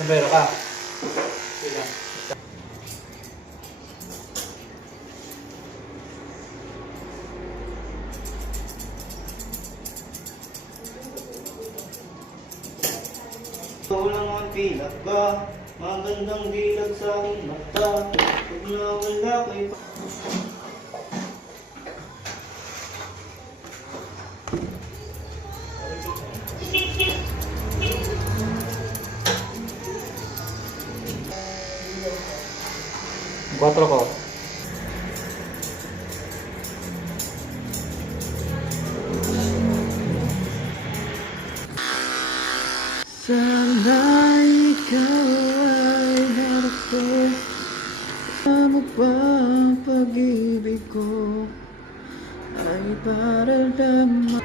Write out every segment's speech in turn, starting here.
Sombrero ka. Sila. Walang ang pilak ka, magandang dilag sa aking mata. Pag nawala kay Quatro ko. Sana ikaw ay harap ko. Ano ba ang pag-ibig ko ay para lamang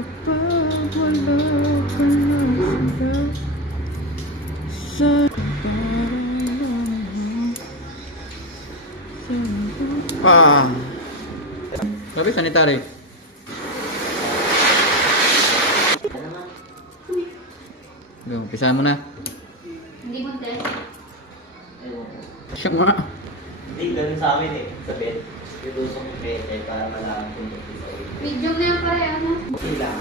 kapag wala ka na sila. Ah. Tapi sanitary. Go, pisahan mo na. Hindi mo test. Siya nga. Hindi, ganun sa amin eh. Sa bed. Itusok yung bed eh, para malaman kung bakit sa ulo. Medium na yan pare, ano? Okay lang.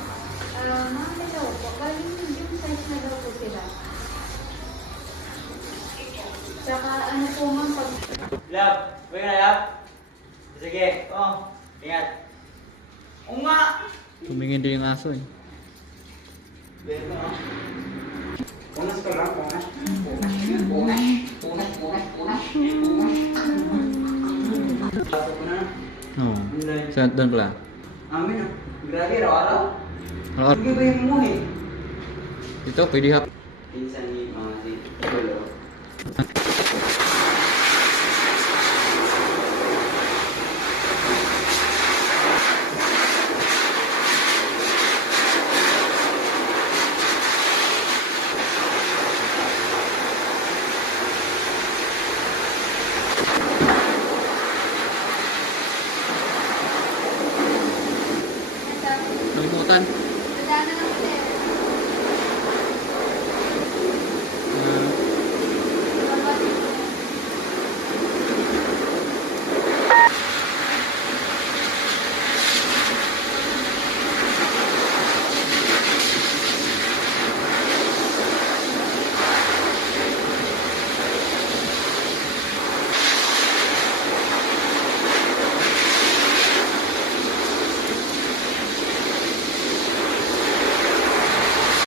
Mga daw po. Bali medium size na daw po sila. Tsaka ano po man pag... Love! Uwi ka na, love? Sige. Oh, ingat. Oo nga! Tumingin din yung aso eh. Bed mo, oh. Punas ka lang, punas. Punas. Pasok mo na. Oo. Saan doon pala? Amin ah. Grabe, araw-araw. Ano? Sige ba yung mo eh? Ito, pwede hap. Pinsan ni mga si Lolo.